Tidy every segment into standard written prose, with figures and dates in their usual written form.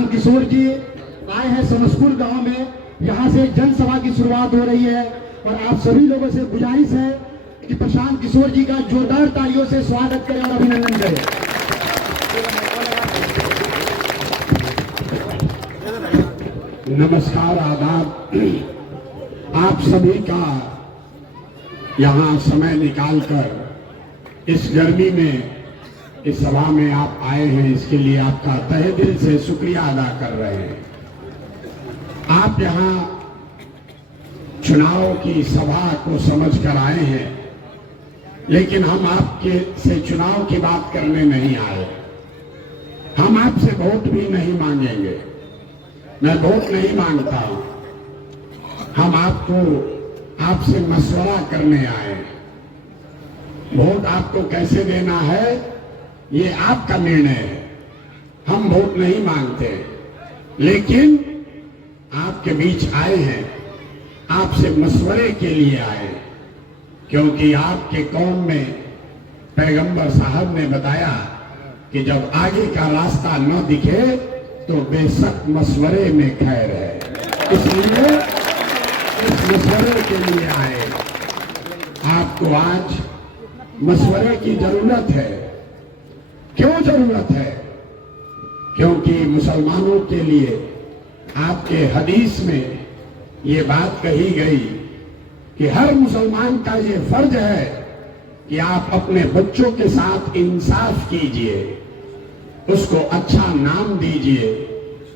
किशोर जी आए हैं समसपुर गांव में। यहाँ से जनसभा की शुरुआत हो रही है और आप सभी लोगों से गुजारिश है कि प्रशांत किशोर जी का जोरदार तालियों से स्वागत करें और अभिनंदन करें। नमस्कार, आदाब। आप सभी का यहाँ समय निकालकर इस गर्मी में इस सभा में आप आए हैं, इसके लिए आपका तहे दिल से शुक्रिया अदा कर रहे हैं। आप यहाँ चुनाव की सभा को समझकर आए हैं, लेकिन हम आपके से चुनाव की बात करने नहीं आए। हम आपसे वोट भी नहीं मांगेंगे, मैं वोट नहीं मांगता हूं। हम आपसे मशवरा करने आए। वोट आपको कैसे देना है ये आपका निर्णय है। हम वोट नहीं मांगते, लेकिन आपके बीच आए हैं, आपसे मशवरे के लिए आए, क्योंकि आपके कौम में पैगंबर साहब ने बताया कि जब आगे का रास्ता न दिखे तो बेशक मशवरे में खैर है। इसलिए इस मशवरे के लिए आए। आपको आज मशवरे की जरूरत है। क्यों जरूरत है? क्योंकि मुसलमानों के लिए आपके हदीस में ये बात कही गई कि हर मुसलमान का ये फर्ज है कि आप अपने बच्चों के साथ इंसाफ कीजिए, उसको अच्छा नाम दीजिए,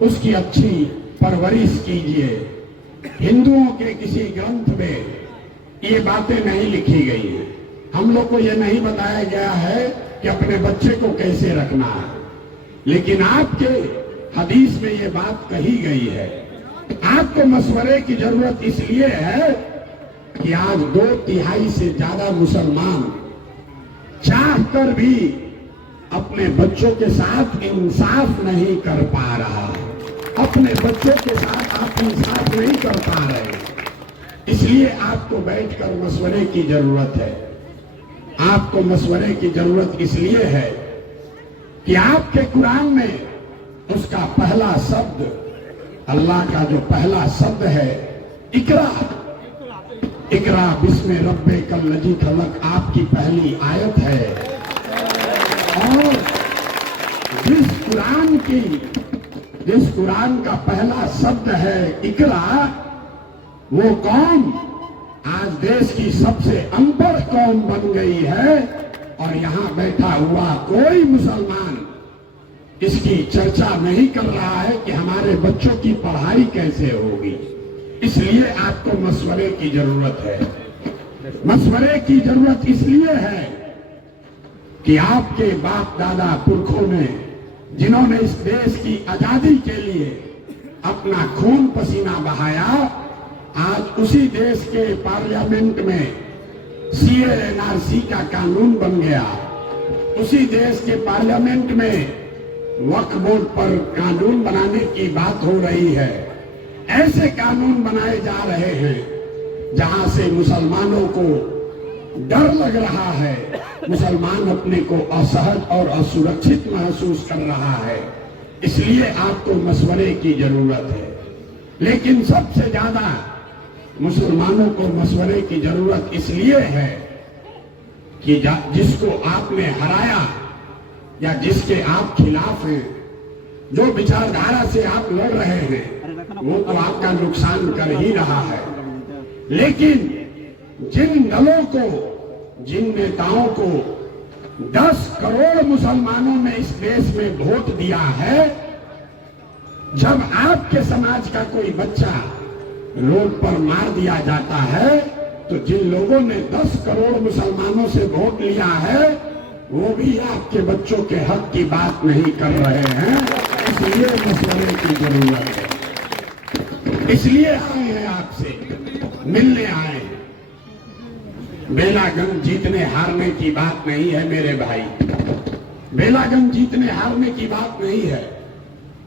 उसकी अच्छी परवरिश कीजिए। हिंदुओं के किसी ग्रंथ में ये बातें नहीं लिखी गई हैं। हम लोग को ये नहीं बताया गया है कि अपने बच्चे को कैसे रखना है, लेकिन आपके हदीस में ये बात कही गई है। आपको मशवरे की जरूरत इसलिए है कि आज 2/3 से ज्यादा मुसलमान चाहकर भी अपने बच्चों के साथ इंसाफ नहीं कर पा रहा। अपने बच्चों के साथ आप इंसाफ नहीं कर पा रहे, इसलिए आपको बैठकर मशवरे की जरूरत है। आपको मशवरे की जरूरत इसलिए है कि आपके कुरान में उसका पहला शब्द, अल्लाह का जो पहला शब्द है इकरा, इकरा बिस्मे रब्बिकल लजी खलक, आपकी पहली आयत है। और जिस कुरान का पहला शब्द है इकरा, वो कौम आज देश की सबसे अनपढ़ कौम बन गई है और यहाँ बैठा हुआ कोई मुसलमान इसकी चर्चा नहीं कर रहा है कि हमारे बच्चों की पढ़ाई कैसे होगी। इसलिए आपको मशवरे की जरूरत है। मशवरे की जरूरत इसलिए है कि आपके बाप दादा पुरखों ने, जिन्होंने इस देश की आजादी के लिए अपना खून पसीना बहाया, आज उसी देश के पार्लियामेंट में सीए एनआरसी का कानून बन गया। उसी देश के पार्लियामेंट में वक्फ बोर्ड पर कानून बनाने की बात हो रही है। ऐसे कानून बनाए जा रहे हैं जहां से मुसलमानों को डर लग रहा है, मुसलमान अपने को असहज और असुरक्षित महसूस कर रहा है। इसलिए आपको मशवरे की जरूरत है। लेकिन सबसे ज्यादा मुसलमानों को मशवरे की जरूरत इसलिए है कि जिसको आपने हराया या जिसके आप खिलाफ हैं, जो विचारधारा से आप लड़ रहे हैं, वो तो आपका नुकसान कर ही रहा है। लेकिन जिन दलों को, जिन नेताओं को 10 करोड़ मुसलमानों ने इस देश में वोट दिया है, जब आपके समाज का कोई बच्चा रोड पर मार दिया जाता है, तो जिन लोगों ने 10 करोड़ मुसलमानों से वोट लिया है, वो भी आपके बच्चों के हक की बात नहीं कर रहे हैं। इसलिए मशवरे की जरूरत है। इसलिए आए हैं, आपसे मिलने आए हैं। बेलागंज जीतने हारने की बात नहीं है मेरे भाई। बेलागंज जीतने हारने की बात नहीं है।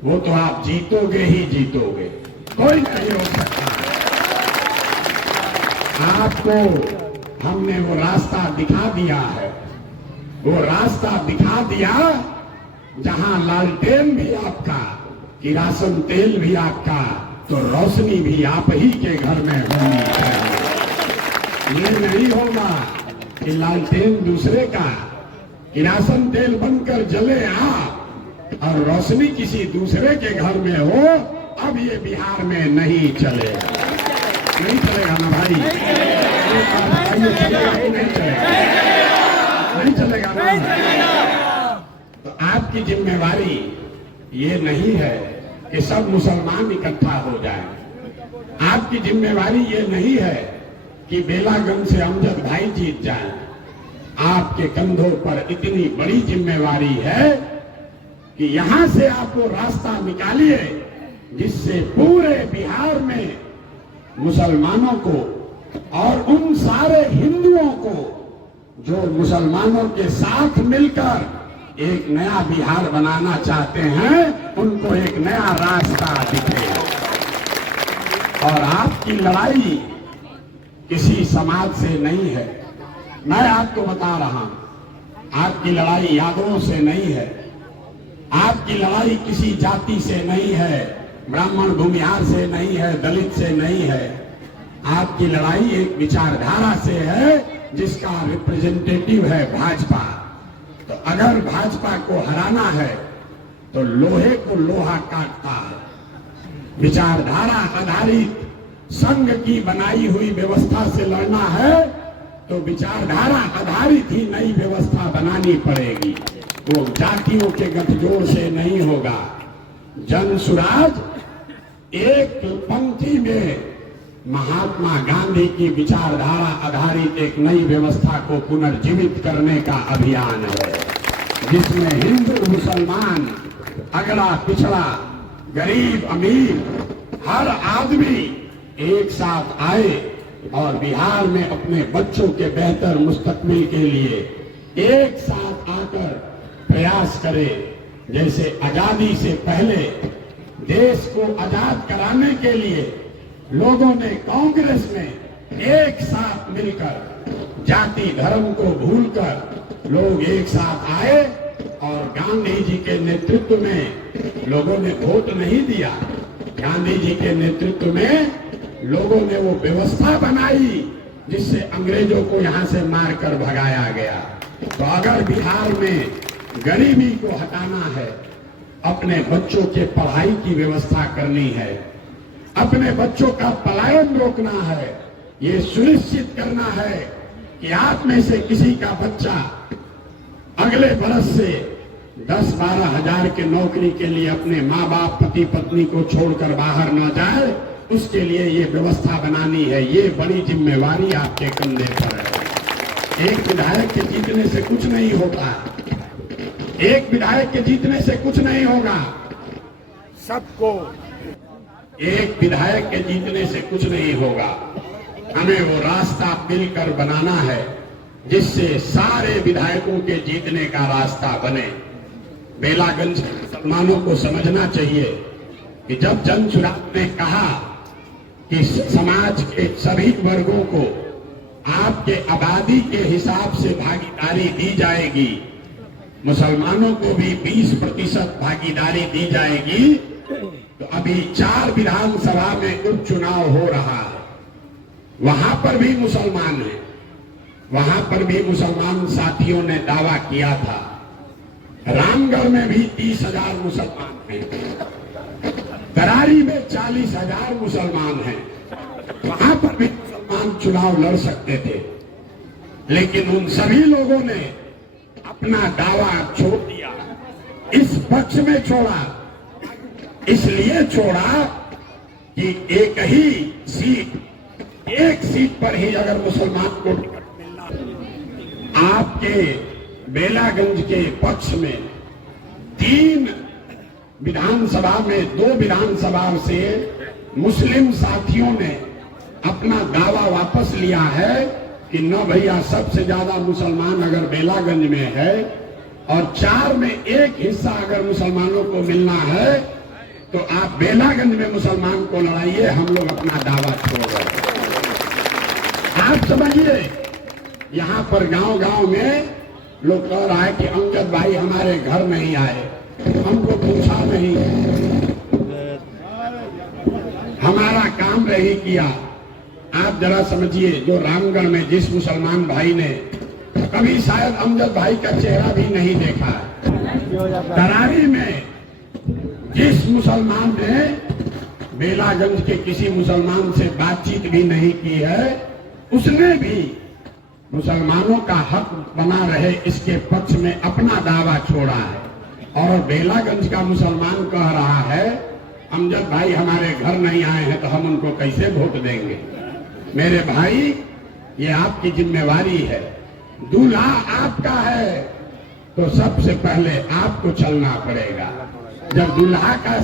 वो तो आप जीतोगे ही जीतोगे, कोई नहीं हो सकता। आपको हमने वो रास्ता दिखा दिया है। वो रास्ता दिखा दिया जहां लालटेन भी आपका कि राशन तेल भी आपका तो रोशनी भी आप ही के घर में होनी चाहिए। ये नहीं होगा कि लालटेन दूसरे का, कि राशन तेल बनकर जले आप और रोशनी किसी दूसरे के घर में हो। अब ये बिहार में नहीं चलेगा, नहीं चलेगा ना भाई। ये चलेगा कि नहीं चलेगा? नहीं चलेगा ना। तो आपकी जिम्मेवारी ये नहीं है कि सब मुसलमान इकट्ठा हो जाए। आपकी जिम्मेवारी ये नहीं है कि बेलागंज से अमजद भाई जीत जाए। आपके कंधों पर इतनी बड़ी जिम्मेवारी है कि यहां से आप वो रास्ता निकालिए जिससे पूरे बिहार में मुसलमानों को और उन सारे हिंदुओं को जो मुसलमानों के साथ मिलकर एक नया बिहार बनाना चाहते हैं, उनको एक नया रास्ता दिखे। और आपकी लड़ाई किसी समाज से नहीं है। मैं आपको बता रहा हूं, आपकी लड़ाई यादवों से नहीं है, आपकी लड़ाई किसी जाति से नहीं है, ब्राह्मण भूमिहार से नहीं है, दलित से नहीं है। आपकी लड़ाई एक विचारधारा से है जिसका रिप्रेजेंटेटिव है भाजपा। तो अगर भाजपा को हराना है तो लोहे को लोहा काटता है। विचारधारा आधारित संघ की बनाई हुई व्यवस्था से लड़ना है तो विचारधारा आधारित ही नई व्यवस्था बनानी पड़ेगी। वो जातियों के गठजोड़ से नहीं होगा। जन सुराज एक पंक्ति में महात्मा गांधी की विचारधारा आधारित एक नई व्यवस्था को पुनर्जीवित करने का अभियान है, जिसमें हिंदू मुसलमान, अगड़ा पिछड़ा, गरीब अमीर, हर आदमी एक साथ आए और बिहार में अपने बच्चों के बेहतर मुस्तकबिल के लिए एक साथ आकर प्रयास करे। जैसे आजादी से पहले देश को आजाद कराने के लिए लोगों ने कांग्रेस में एक साथ मिलकर जाति धर्म को भूलकर लोग एक साथ आए और गांधी जी के नेतृत्व में लोगों ने वोट नहीं दिया। गांधी जी के नेतृत्व में लोगों ने वो व्यवस्था बनाई जिससे अंग्रेजों को यहां से मारकर भगाया गया। तो अगर बिहार में गरीबी को हटाना है, अपने बच्चों के पढ़ाई की व्यवस्था करनी है, अपने बच्चों का पलायन रोकना है, ये सुनिश्चित करना है कि आप में से किसी का बच्चा अगले बरस से 10-12 हजार के नौकरी के लिए अपने माँ बाप पति पत्नी को छोड़कर बाहर न जाए, उसके लिए ये व्यवस्था बनानी है। ये बड़ी जिम्मेवारी आपके कंधे पर है। एक विधायक के जीतने से कुछ नहीं होता, एक विधायक के जीतने से कुछ नहीं होगा। सबको एक विधायक के जीतने से कुछ नहीं होगा। हमें वो रास्ता मिलकर बनाना है जिससे सारे विधायकों के जीतने का रास्ता बने। बेलागंज के मुसलमानों को समझना चाहिए कि जब जन सुराज ने कहा कि समाज के सभी वर्गों को आपके आबादी के हिसाब से भागीदारी दी जाएगी, मुसलमानों को भी 20% भागीदारी दी जाएगी। तो अभी 4 विधानसभा में उपचुनाव हो रहा है, वहां पर भी मुसलमान हैं, वहां पर भी मुसलमान साथियों ने दावा किया था। रामगढ़ में भी 30,000 मुसलमान हैं, करारी में 40,000 मुसलमान हैं, वहां पर भी मुसलमान चुनाव लड़ सकते थे। लेकिन उन सभी लोगों ने अपना दावा छोड़ दिया। इस पक्ष में छोड़ा, इसलिए छोड़ा कि एक ही सीट, एक सीट पर ही अगर मुसलमान को टिकट मिलना। आपके बेलागंज के पक्ष में 3 विधानसभा में 2 विधानसभा से मुस्लिम साथियों ने अपना दावा वापस लिया है कि न भैया, सबसे ज्यादा मुसलमान अगर बेलागंज में है और 4 में 1 हिस्सा अगर मुसलमानों को मिलना है तो आप बेलागंज में मुसलमान को लड़ाइए, हम लोग अपना दावा छोड़ रहे। आप समझिए, यहाँ पर गांव-गांव में लोग कह रहा है कि अमजद भाई हमारे घर नहीं आए, हमको पूछा नहीं, हमारा काम नहीं किया। आप जरा समझिए, जो रामगढ़ में जिस मुसलमान भाई ने कभी शायद अमजद भाई का चेहरा भी नहीं देखा, तरारी में जिस मुसलमान ने बेलागंज के किसी मुसलमान से बातचीत भी नहीं की है, उसने भी मुसलमानों का हक बना रहे इसके पक्ष में अपना दावा छोड़ा है। और बेलागंज का मुसलमान कह रहा है, अमजद भाई हमारे घर नहीं आए हैं तो हम उनको कैसे वोट देंगे। मेरे भाई, ये आपकी जिम्मेवारी है। दूल्हा आपका है तो सबसे पहले आपको चलना पड़ेगा। जब दूल्हा का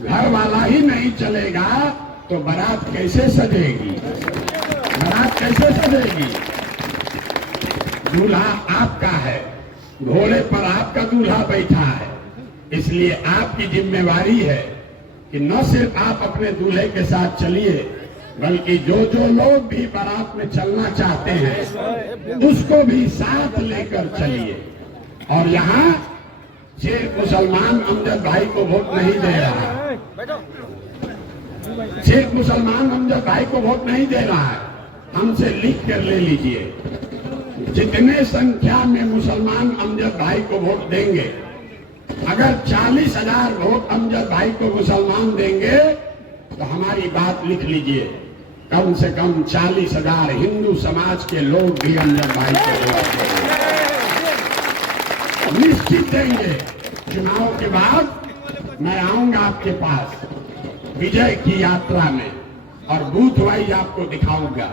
घर वाला ही नहीं चलेगा तो बारात कैसे सजेगी? बारात कैसे सजेगी? दूल्हा आपका है, घोड़े पर आपका दूल्हा बैठा है, इसलिए आपकी जिम्मेवारी है कि न सिर्फ आप अपने दूल्हे के साथ चलिए, बल्कि जो जो लोग भी बारात में चलना चाहते हैं उसको भी साथ लेकर चलिए। और यहाँ शेख मुसलमान अमजद भाई को वोट नहीं दे रहा है, शेख मुसलमान अमजद भाई को वोट नहीं दे रहा है। हमसे लिख कर ले लीजिए, जितने संख्या में मुसलमान अमजद भाई को वोट देंगे, अगर 40,000 वोट अमजद भाई को मुसलमान देंगे तो हमारी बात लिख लीजिए, कम से कम 40,000 हिंदू समाज के लोग भी अमजद भाई को वोट देंगे, निश्चित देंगे। चुनाव के बाद मैं आऊंगा आपके पास विजय की यात्रा में और बूथ वाइज आपको दिखाऊंगा।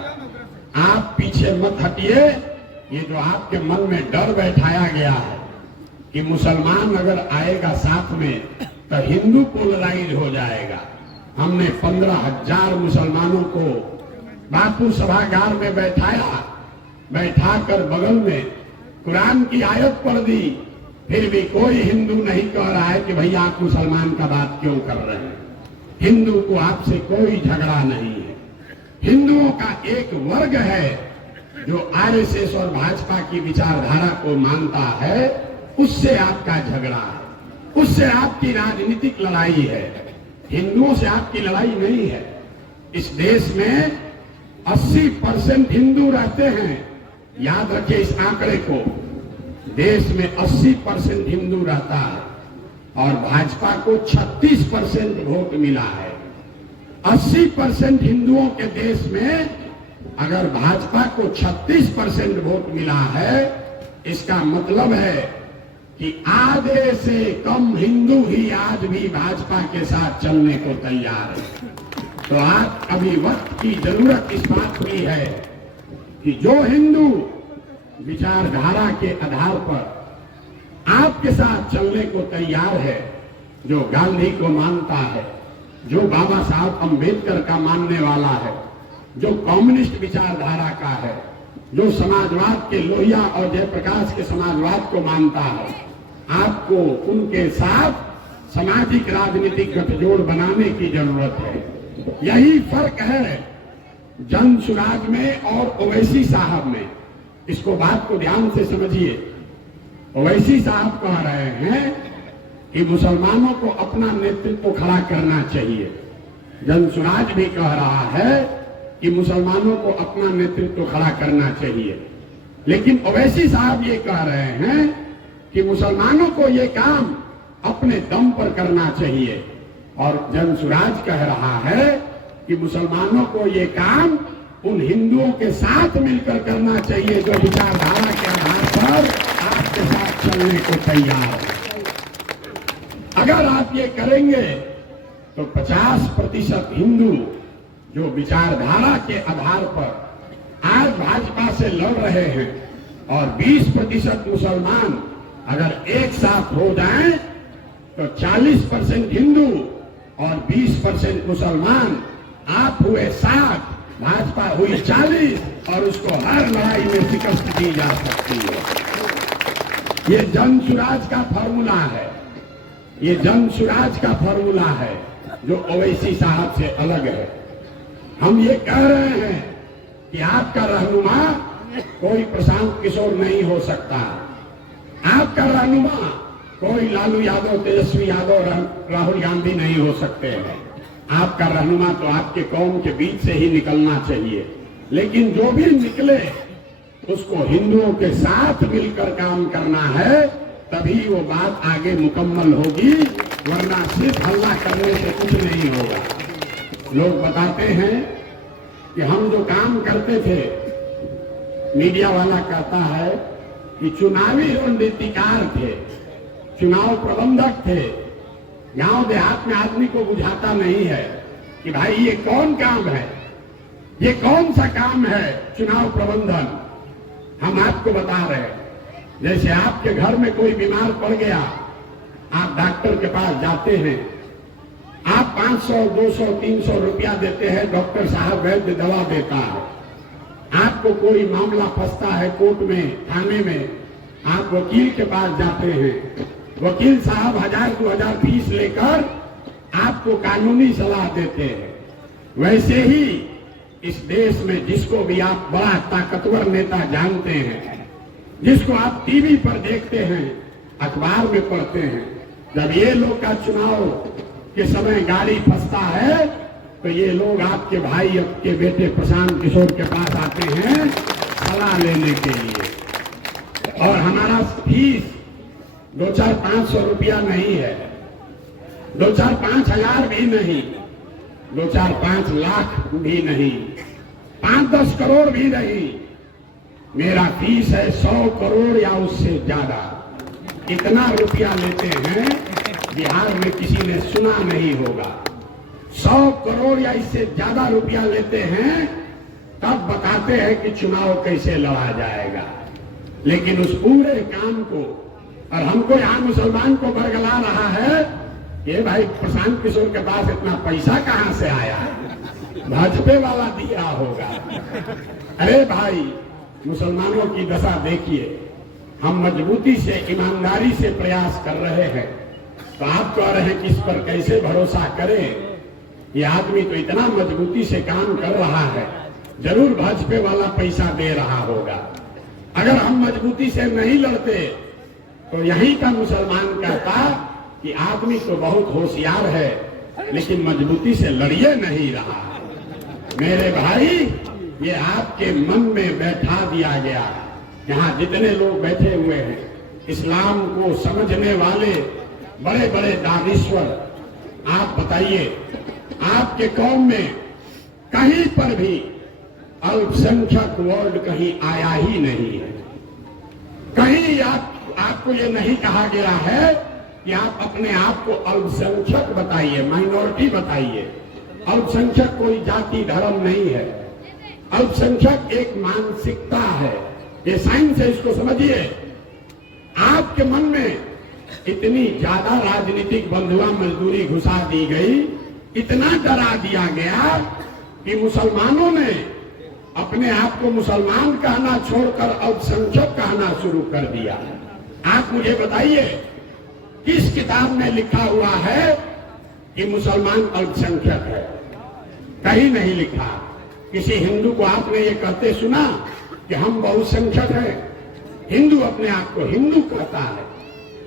आप पीछे मत हटिए। ये जो आपके मन में डर बैठाया गया है कि मुसलमान अगर आएगा साथ में तो हिंदू पोलराइज हो जाएगा। हमने 15,000 मुसलमानों को बापू सभागार में बैठाकर बगल में कुरान की आयत पढ़ दी, फिर भी कोई हिंदू नहीं कह रहा है कि भैया आप मुसलमान का बात क्यों कर रहे हैं। हिंदू को आपसे कोई झगड़ा नहीं है। हिंदुओं का एक वर्ग है जो आरएसएस और भाजपा की विचारधारा को मानता है, उससे आपका झगड़ा है, उससे आपकी राजनीतिक लड़ाई है। हिंदुओं से आपकी लड़ाई नहीं है। इस देश में 80% हिंदू रहते हैं, याद रखिए इस आंकड़े को। देश में 80% हिंदू रहता है और भाजपा को 36% वोट मिला है। 80% हिंदुओं के देश में अगर भाजपा को 36% वोट मिला है, इसका मतलब है कि आधे से कम हिंदू ही आज भी भाजपा के साथ चलने को तैयार है। तो आज अभी वक्त की जरूरत इस बात की है कि जो हिंदू विचारधारा के आधार पर आपके साथ चलने को तैयार है, जो गांधी को मानता है, जो बाबा साहब अंबेडकर का मानने वाला है, जो कम्युनिस्ट विचारधारा का है, जो समाजवाद के लोहिया और जयप्रकाश के समाजवाद को मानता है, आपको उनके साथ सामाजिक राजनीतिक गठजोड़ बनाने की जरूरत है। यही फर्क है जन सुराज में और ओवैसी साहब में। इसको बात को ध्यान से समझिए। ओवैसी साहब कह रहे हैं कि मुसलमानों को अपना नेतृत्व खड़ा करना चाहिए। जन सुराज भी कह रहा है कि मुसलमानों को अपना नेतृत्व खड़ा करना चाहिए। लेकिन ओवैसी साहब ये कह रहे हैं कि मुसलमानों को ये काम अपने दम पर करना चाहिए। और जन सुराज कह रहा है कि मुसलमानों को ये काम उन हिंदुओं के साथ मिलकर करना चाहिए जो विचारधारा के आधार पर आपके साथ चलने को तैयार है। अगर आप ये करेंगे तो 50% हिंदू जो विचारधारा के आधार पर आज भाजपा से लड़ रहे हैं और 20% मुसलमान अगर एक साथ हो जाएं तो 40% हिंदू और 20% मुसलमान, आप हुए 60, भाजपा हुई 40 और उसको हर लड़ाई में शिकस्त दी जा सकती है। ये जन सुराज का फॉर्मूला है, ये जन सुराज का फॉर्मूला है जो ओवैसी साहब से अलग है। हम ये कह रहे हैं कि आपका रहनुमा कोई प्रशांत किशोर नहीं हो सकता, आपका रहनुमा कोई लालू यादव, तेजस्वी यादव, राहुल गांधी नहीं हो सकते हैं। आपका रहनुमा तो आपके कौम के बीच से ही निकलना चाहिए, लेकिन जो भी निकले उसको हिंदुओं के साथ मिलकर काम करना है, तभी वो बात आगे मुकम्मल होगी, वरना सिर्फ हल्ला करने से कुछ नहीं होगा। लोग बताते हैं कि हम जो काम करते थे, मीडिया वाला कहता है कि चुनावी रणनीतिकार थे, चुनाव प्रबंधक थे। गांव देहात में आदमी को बुझाता नहीं है कि भाई ये कौन काम है, ये कौन सा काम है चुनाव प्रबंधन। हम आपको बता रहे हैं, जैसे आपके घर में कोई बीमार पड़ गया, आप डॉक्टर के पास जाते हैं, आप 500, 200, 300 रुपया देते हैं, डॉक्टर साहब वैद्य दवा देता है। आपको कोई मामला फंसता है कोर्ट में, थाने में, आप वकील के पास जाते हैं, वकील साहब 1000, 2000 फीस लेकर आपको कानूनी सलाह देते हैं। वैसे ही इस देश में जिसको भी आप बड़ा ताकतवर नेता जानते हैं, जिसको आप टीवी पर देखते हैं, अखबार में पढ़ते हैं, जब ये लोग का चुनाव के समय गाड़ी फंसता है तो ये लोग आपके भाई, आपके बेटे प्रशांत किशोर के पास आते हैं सलाह लेने के लिए। और हमारा फीस 2-4, 500 रुपया नहीं है, 2-4, 5,000 भी नहीं, 2-4, 5 लाख भी नहीं, 5-10 करोड़ भी नहीं। मेरा फीस है 100 करोड़ या उससे ज्यादा। इतना रुपया लेते हैं बिहार में किसी ने सुना नहीं होगा। 100 करोड़ या इससे ज्यादा रुपया लेते हैं, तब बताते हैं कि चुनाव कैसे लड़ा जाएगा। लेकिन उस पूरे काम को, और हमको यहाँ मुसलमान को बरगला रहा है कि भाई प्रशांत किशोर के पास इतना पैसा कहां से आया, भाजपे वाला दिया होगा। अरे भाई, मुसलमानों की दशा देखिए, हम मजबूती से, ईमानदारी से प्रयास कर रहे हैं, तो आप कह रहे हैं कि इस पर कैसे भरोसा करें। ये आदमी तो इतना मजबूती से काम कर रहा है, जरूर भाजपे वाला पैसा दे रहा होगा। अगर हम मजबूती से नहीं लड़ते तो यहीं का मुसलमान कहता कि आदमी तो बहुत होशियार है, लेकिन मजबूती से लड़िए नहीं रहा। मेरे भाई, ये आपके मन में बैठा दिया गया। यहाँ जितने लोग बैठे हुए हैं, इस्लाम को समझने वाले बड़े बड़े दानिश्वर, आप बताइए, आपके कौम में कहीं पर भी अल्पसंख्यक वर्ड कहीं आया ही नहीं है। कहीं आपको ये नहीं कहा गया है कि आप अपने आप को अल्पसंख्यक बताइए, माइनॉरिटी बताइए। अल्पसंख्यक कोई जाति धर्म नहीं है, अल्पसंख्यक एक मानसिकता है। ये साइंस है, इसको समझिए। आपके मन में इतनी ज्यादा राजनीतिक बंधुआ मजदूरी घुसा दी गई, इतना डरा दिया गया कि मुसलमानों ने अपने आप को मुसलमान कहना छोड़कर अल्पसंख्यक कहना शुरू कर दिया। आप मुझे बताइए, किस किताब में लिखा हुआ है कि मुसलमान अल्पसंख्यक है? कहीं नहीं लिखा। किसी हिंदू को आपने ये कहते सुना कि हम बहुसंख्यक हैं? हिंदू अपने आप को हिंदू कहता है,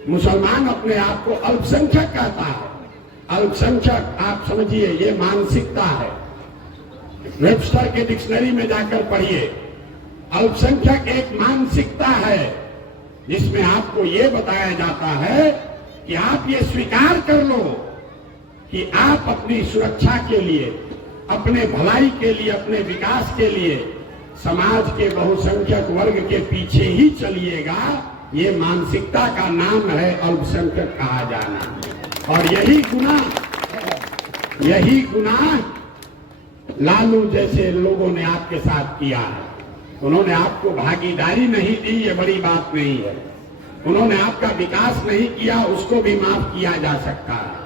मुसलमान अपने आप को अल्पसंख्यक कहता है। अल्पसंख्यक, आप समझिए, ये मानसिकता है। वेबस्टर के डिक्शनरी में जाकर पढ़िए। अल्पसंख्यक एक मानसिकता है जिसमें आपको ये बताया जाता है कि आप ये स्वीकार कर लो कि आप अपनी सुरक्षा के लिए, अपने भलाई के लिए, अपने विकास के लिए समाज के बहुसंख्यक वर्ग के पीछे ही चलिएगा। ये मानसिकता का नाम है अल्पसंख्यक कहा जाना। और यही गुनाह लालू जैसे लोगों ने आपके साथ किया है। उन्होंने आपको भागीदारी नहीं दी, ये बड़ी बात नहीं है। उन्होंने आपका विकास नहीं किया, उसको भी माफ किया जा सकता है।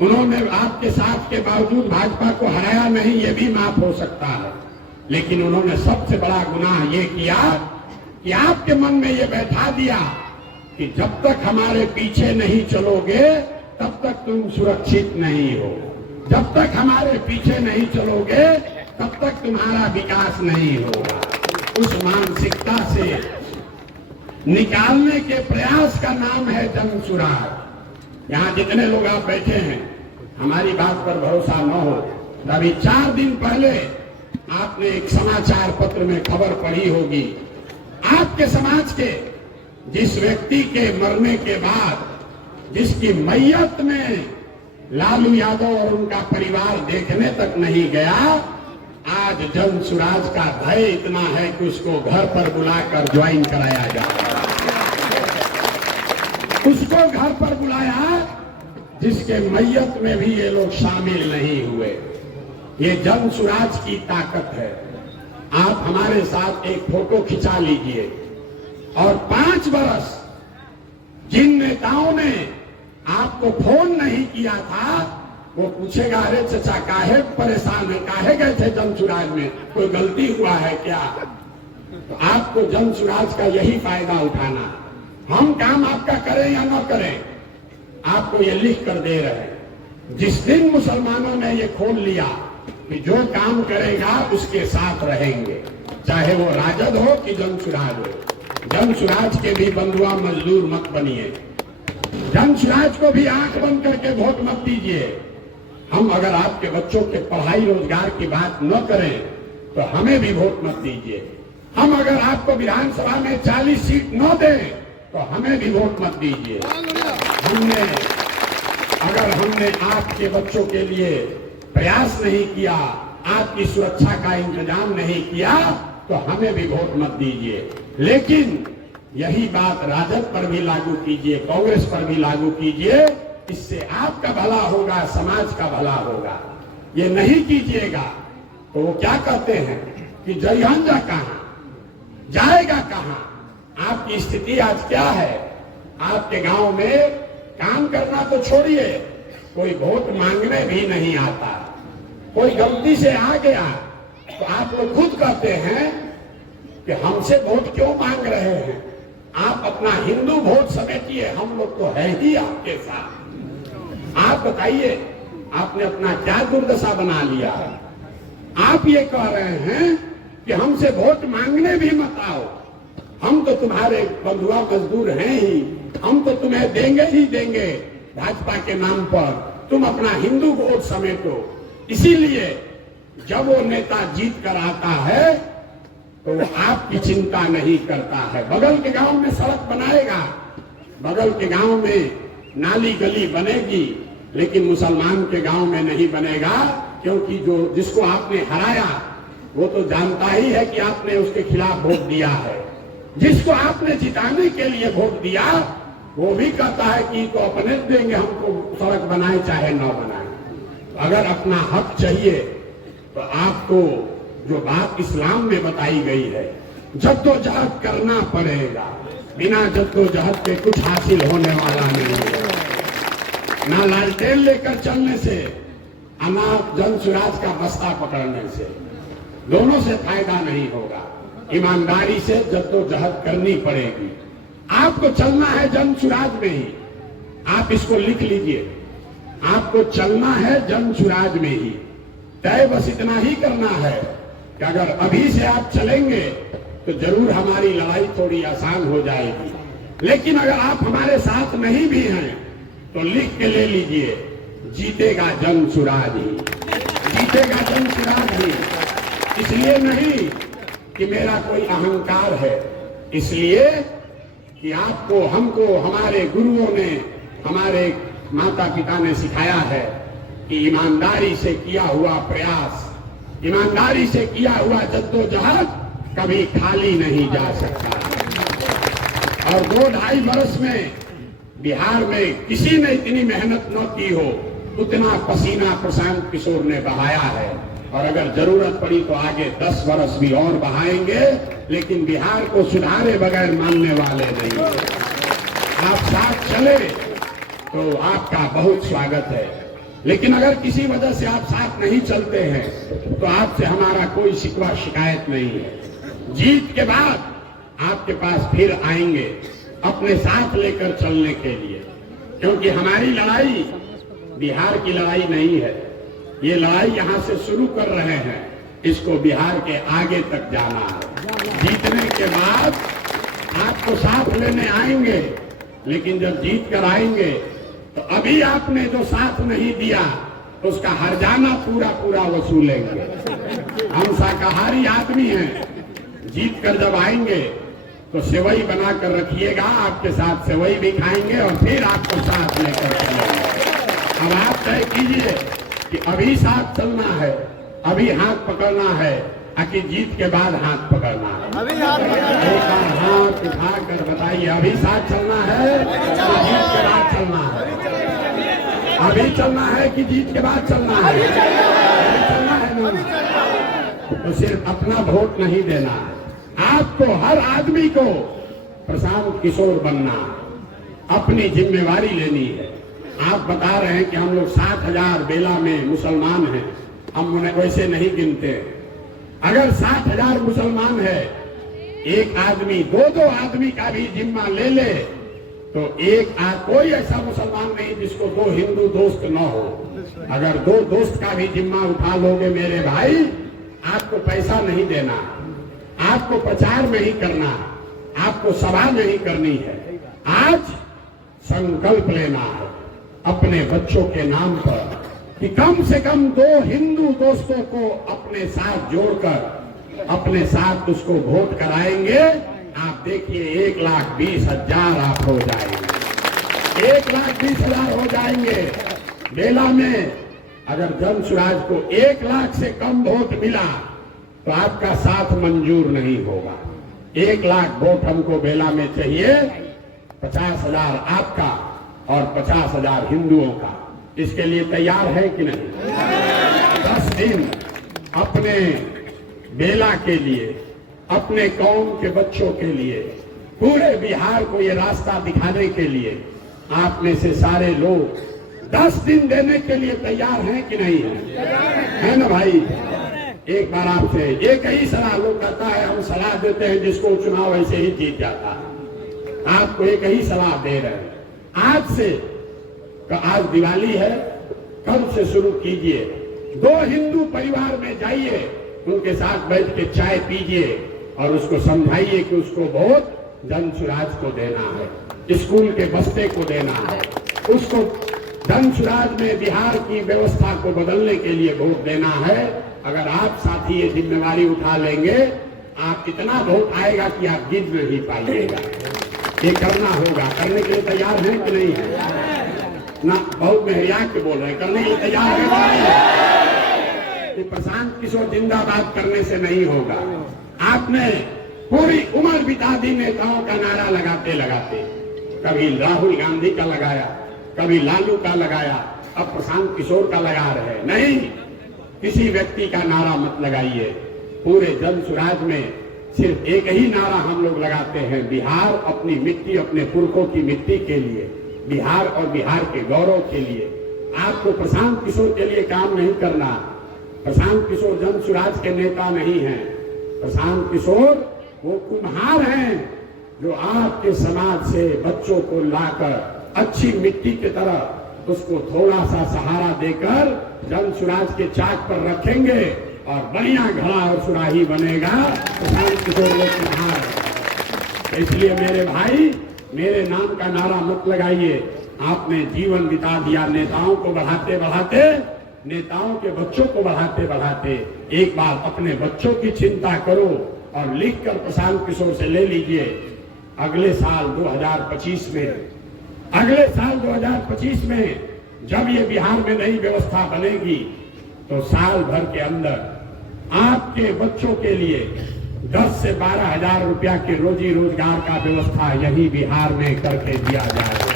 उन्होंने आपके साथ के बावजूद भाजपा को हराया नहीं, ये भी माफ हो सकता है। लेकिन उन्होंने सबसे बड़ा गुनाह ये किया कि आपके मन में ये बैठा दिया कि जब तक हमारे पीछे नहीं चलोगे तब तक तुम सुरक्षित नहीं हो, जब तक हमारे पीछे नहीं चलोगे तब तक तुम्हारा विकास नहीं होगा। उस मानसिकता से निकालने के प्रयास का नाम है जनसुराज। यहाँ जितने लोग आप बैठे हैं, हमारी बात पर भरोसा न हो, अभी 4 दिन पहले आपने एक समाचार पत्र में खबर पढ़ी होगी, आपके समाज के जिस व्यक्ति के मरने के बाद जिसकी मैयत में लालू यादव और उनका परिवार देखने तक नहीं गया, आज जन सुराज का भय इतना है कि उसको घर पर बुलाकर ज्वाइन कराया जाए। उसको घर पर बुलाया जिसके मैयत में भी ये लोग शामिल नहीं हुए। ये जन सुराज की ताकत है। आप हमारे साथ एक फोटो खिंचा लीजिए और 5 बरस जिन नेताओं ने आपको फोन नहीं किया था, वो पूछेगा, अरे चचा काहे परेशान है, काहे गए थे जन सुराज में, कोई गलती हुआ है क्या? तो आपको जन सुराज का यही फायदा उठाना। हम काम आपका करें या न करें, आपको ये लिख कर दे रहे हैं। जिस दिन मुसलमानों ने ये खोल लिया कि जो काम करेगा उसके साथ रहेंगे, चाहे वो राजद हो कि जन सुराज हो, जन सुराज के भी बंधुआ मजदूर मत बनिए। जन सुराज को भी आंख बंद करके वोट मत दीजिए। हम अगर आपके बच्चों के पढ़ाई रोजगार की बात न करें तो हमें भी वोट मत दीजिए। हम अगर आपको विधानसभा में 40 सीट न दें तो हमें भी वोट मत दीजिए। अगर हमने आपके बच्चों के लिए प्रयास नहीं किया, आपकी सुरक्षा का इंतजाम नहीं किया, तो हमें भी वोट मत दीजिए। लेकिन यही बात राजद पर भी लागू कीजिए, कांग्रेस पर भी लागू कीजिए। इससे आपका भला होगा, समाज का भला होगा। ये नहीं कीजिएगा तो वो क्या कहते हैं कि जयहंजा कहां जाएगा, कहां? आपकी स्थिति आज क्या है? आपके गांव में काम करना तो छोड़िए, कोई वोट मांगने भी नहीं आता। कोई गलती से आ गया तो आप लोग खुद कहते हैं कि हमसे वोट क्यों मांग रहे हैं? आप अपना हिंदू वोट समेटिए, हम लोग तो है ही आपके साथ। आप बताइए, आपने अपना क्या दुर्दशा बना लिया? आप ये कह रहे हैं कि हमसे वोट मांगने भी मत आओ, हम तो तुम्हारे बंधुआ मजदूर हैं ही, हम तो तुम्हें देंगे ही देंगे भाजपा के नाम पर, तुम अपना हिंदू वोट समेटो। इसीलिए जब वो नेता जीत कर आता है तो वो आपकी चिंता नहीं करता है। बगल के गांव में सड़क बनाएगा, बगल के गांव में नाली गली बनेगी, लेकिन मुसलमान के गांव में नहीं बनेगा, क्योंकि जिसको आपने हराया वो तो जानता ही है कि आपने उसके खिलाफ वोट दिया है। जिसको आपने जिताने के लिए वोट दिया वो भी कहता है कि तो अपने देंगे, हमको सड़क बनाए चाहे न बनाए। अगर अपना हक चाहिए तो आपको जो बात इस्लाम में बताई गई है, जद्दोजहद करना पड़ेगा। बिना जद्दोजहद के कुछ हासिल होने वाला नहीं है। ना लालटेन लेकर चलने से, ना जन सुराज का बस्ता पकड़ने से, दोनों से फायदा नहीं होगा। ईमानदारी से जद्दोजहद करनी पड़ेगी। आपको चलना है जन सुराज में ही। आप इसको लिख लीजिए, आपको चलना है जन सुराज में ही। तय बस इतना ही करना है कि अगर अभी से आप चलेंगे तो जरूर हमारी लड़ाई थोड़ी आसान हो जाएगी। लेकिन अगर आप हमारे साथ नहीं भी हैं तो लिख के ले लीजिए, जीतेगा जन सुराज ही, जीतेगा जन सुराज ही। इसलिए नहीं कि मेरा कोई अहंकार है, इसलिए कि आपको, हमको, हमारे गुरुओं ने, हमारे माता पिता ने सिखाया है कि ईमानदारी से किया हुआ प्रयास, ईमानदारी से किया हुआ जद्दोजहद कभी खाली नहीं जा सकता। और 2-2.5 बरस में बिहार में किसी ने इतनी मेहनत न की हो, उतना पसीना प्रशांत किशोर ने बहाया है। और अगर जरूरत पड़ी तो आगे 10 बरस भी और बहाएंगे, लेकिन बिहार को सुधारे बगैर मानने वाले नहीं। आप साथ चले तो आपका बहुत स्वागत है। लेकिन अगर किसी वजह से आप साथ नहीं चलते हैं तो आपसे हमारा कोई शिकवा शिकायत नहीं है। जीत के बाद आपके पास फिर आएंगे अपने साथ लेकर चलने के लिए, क्योंकि हमारी लड़ाई बिहार की लड़ाई नहीं है। ये लड़ाई यहां से शुरू कर रहे हैं, इसको बिहार के आगे तक जाना है। जीतने के बाद आपको साथ लेने आएंगे, लेकिन जब जीत कर आएंगे तो अभी आपने जो साथ नहीं दिया उसका हर्जाना पूरा पूरा वसूलेंगे। हम शाकाहारी आदमी हैं, जीत कर जब आएंगे तो सेवई बना कर रखिएगा, आपके साथ सेवई भी खाएंगे और फिर आपको साथ लेकर चलेंगे। अब आप तय कीजिए कि अभी साथ चलना है, अभी हाथ पकड़ना है, कि जीत के बाद हाथ पकड़ना है। अभी हाथ पकड़ना एक बार हाथ उठाकर बताइए, अभी साथ चलना है कि जीत के बाद चलना है? अभी चलना है कि जीत के बाद चलना है? अभी चलना है ना? तो सिर्फ अपना वोट नहीं देना है, आपको हर आदमी को प्रशांत किशोर बनना, अपनी जिम्मेवारी लेनी है। आप बता रहे हैं कि हम लोग 7,000 बेला में मुसलमान हैं, हम उन्हें वैसे नहीं गिनते। अगर 7,000 मुसलमान है, एक आदमी दो आदमी का भी जिम्मा ले ले तो कोई ऐसा मुसलमान नहीं जिसको 2 हिंदू दोस्त न हो। अगर 2 दोस्त का भी जिम्मा उठा लोगे मेरे भाई, आपको पैसा नहीं देना, आपको प्रचार नहीं करना, आपको सभा नहीं करनी है। आज संकल्प लेना है अपने बच्चों के नाम पर कि कम से कम 2 हिंदू दोस्तों को अपने साथ जोड़कर अपने साथ उसको वोट कराएंगे। आप देखिए 1,20,000 आप हो जाएंगे, 1,20,000 हो जाएंगे। बेला में अगर जन स्वराज को 1 लाख से कम वोट मिला तो आपका साथ मंजूर नहीं होगा। 1 लाख वोट हमको बेला में चाहिए, 50,000 आपका और 50,000 हिंदुओं का। इसके लिए तैयार है कि नहीं? 10 दिन अपने बेला के लिए, अपने कौम के बच्चों के लिए, पूरे बिहार को ये रास्ता दिखाने के लिए आप में से सारे लोग 10 दिन देने के लिए तैयार हैं कि नहीं है ना भाई? एक बार आपसे एक ही सलाह, लोग कहता है हम सलाह देते हैं जिसको चुनाव ऐसे ही जीत जाता है। आपको एक ही सलाह दे रहे हैं, आज से, आज दिवाली है, कल से शुरू कीजिए। 2 हिंदू परिवार में जाइए, उनके साथ बैठ के चाय पीजिए और उसको समझाइए कि उसको वोट जन स्वराज को देना है, स्कूल के बस्ते को देना है, उसको जन स्वराज में बिहार की व्यवस्था को बदलने के लिए वोट देना है। अगर आप साथी ये जिम्मेवारी उठा लेंगे, आप इतना वोट आएगा कि आप जीत नहीं पाइएगा। ये करना होगा, करने के लिए तैयार हैं कि नहीं है? ना बहुत मेहरिया के बोल रहे हैं, करने के लिए तैयार है? प्रशांत किशोर जिंदाबाद करने से नहीं होगा। आपने पूरी उम्र बिता दी नेताओं का नारा लगाते लगाते, कभी राहुल गांधी का लगाया, कभी लालू का लगाया, अब प्रशांत किशोर का लगा रहे। नहीं, किसी व्यक्ति का नारा मत लगाइए। पूरे जन स्वराज में सिर्फ एक ही नारा हम लोग लगाते हैं, बिहार अपनी मिट्टी, अपने पुरखों की मिट्टी के लिए, बिहार और बिहार के गौरव के लिए। आपको प्रशांत किशोर के लिए काम नहीं करना। प्रशांत किशोर जन स्वराज के नेता नहीं हैं। प्रशांत किशोर वो कुम्हार हैं जो आपके समाज से बच्चों को लाकर अच्छी मिट्टी की तरह उसको थोड़ा सा सहारा देकर जन स्वराज के चाक पर रखेंगे और बढ़िया घड़ा और सुराही बनेगा। प्रशांत किशोर वो कुम्हार है। इसलिए मेरे भाई, मेरे नाम का नारा मत लगाइए। आपने जीवन बिता दिया नेताओं को बढ़ाते बढ़ाते, नेताओं के बच्चों को बढ़ाते बढ़ाते। एक बार अपने बच्चों की चिंता करो और लिखकर प्रशांत किशोर से ले लीजिए। अगले साल 2025 में, अगले साल 2025 में जब ये बिहार में नई व्यवस्था बनेगी तो साल भर के अंदर आपके बच्चों के लिए 10 से 12,000 रुपया के रोजी रोजगार का व्यवस्था यही बिहार में करके दिया जाएगा।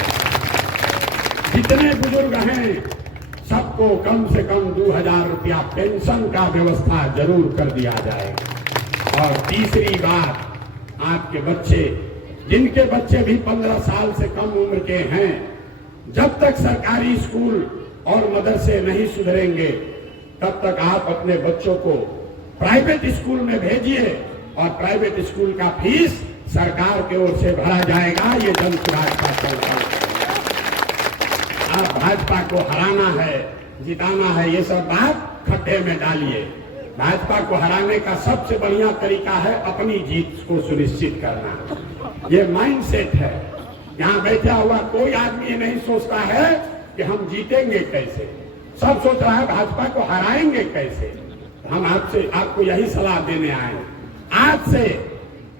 जितने बुजुर्ग हैं सबको कम से कम 2,000 रुपया पेंशन का व्यवस्था जरूर कर दिया जाएगा। और तीसरी बात, आपके बच्चे, जिनके बच्चे भी 15 साल से कम उम्र के हैं, जब तक सरकारी स्कूल और मदरसे नहीं सुधरेंगे तब तक आप अपने बच्चों को प्राइवेट स्कूल में भेजिए और प्राइवेट स्कूल का फीस सरकार की ओर से भरा जाएगा। ये जन स्वराज का संकल्प है। आप भाजपा को हराना है, जिताना है, ये सब बात खड्डे में डालिए। भाजपा को हराने का सबसे बढ़िया तरीका है अपनी जीत को सुनिश्चित करना। ये माइंडसेट है। यहाँ बैठा हुआ कोई आदमी नहीं सोचता है कि हम जीतेंगे कैसे। सब सोच रहा है भाजपा को हराएंगे कैसे। हम आपको यही सलाह देने आए हैं, आज से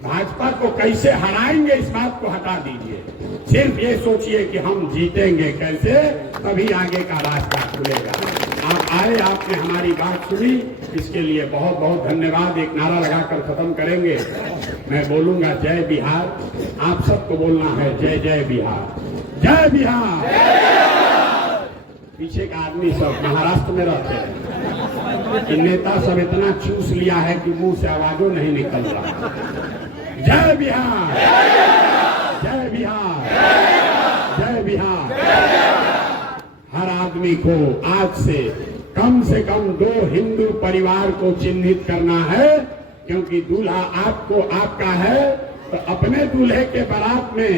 भाजपा को कैसे हराएंगे इस बात को हटा दीजिए, सिर्फ ये सोचिए कि हम जीतेंगे कैसे, तभी आगे का रास्ता खुलेगा। आप आए, आपने हमारी बात सुनी, इसके लिए बहुत बहुत धन्यवाद। एक नारा लगाकर खत्म करेंगे। मैं बोलूंगा जय बिहार, आप सबको बोलना है जय जय बिहार, जय बिहार। पीछे का आदमी सब महाराष्ट्र में रहते हैं कि नेता सब इतना चूस लिया है कि मुंह से आवाजों नहीं निकल रहा। जय बिहार, जय बिहार, जय बिहार। हर आदमी को आज से कम 2 हिंदू परिवार को चिन्हित करना है, क्योंकि दूल्हा आपको आपका है, तो अपने दूल्हे के बारात में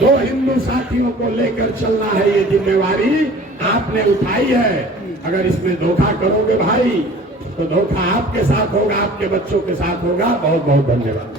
2 हिंदू साथियों को लेकर चलना है। ये जिम्मेवारी आपने उठाई है। अगर इसमें धोखा करोगे भाई, तो धोखा आपके साथ होगा, आपके बच्चों के साथ होगा। बहुत बहुत धन्यवाद।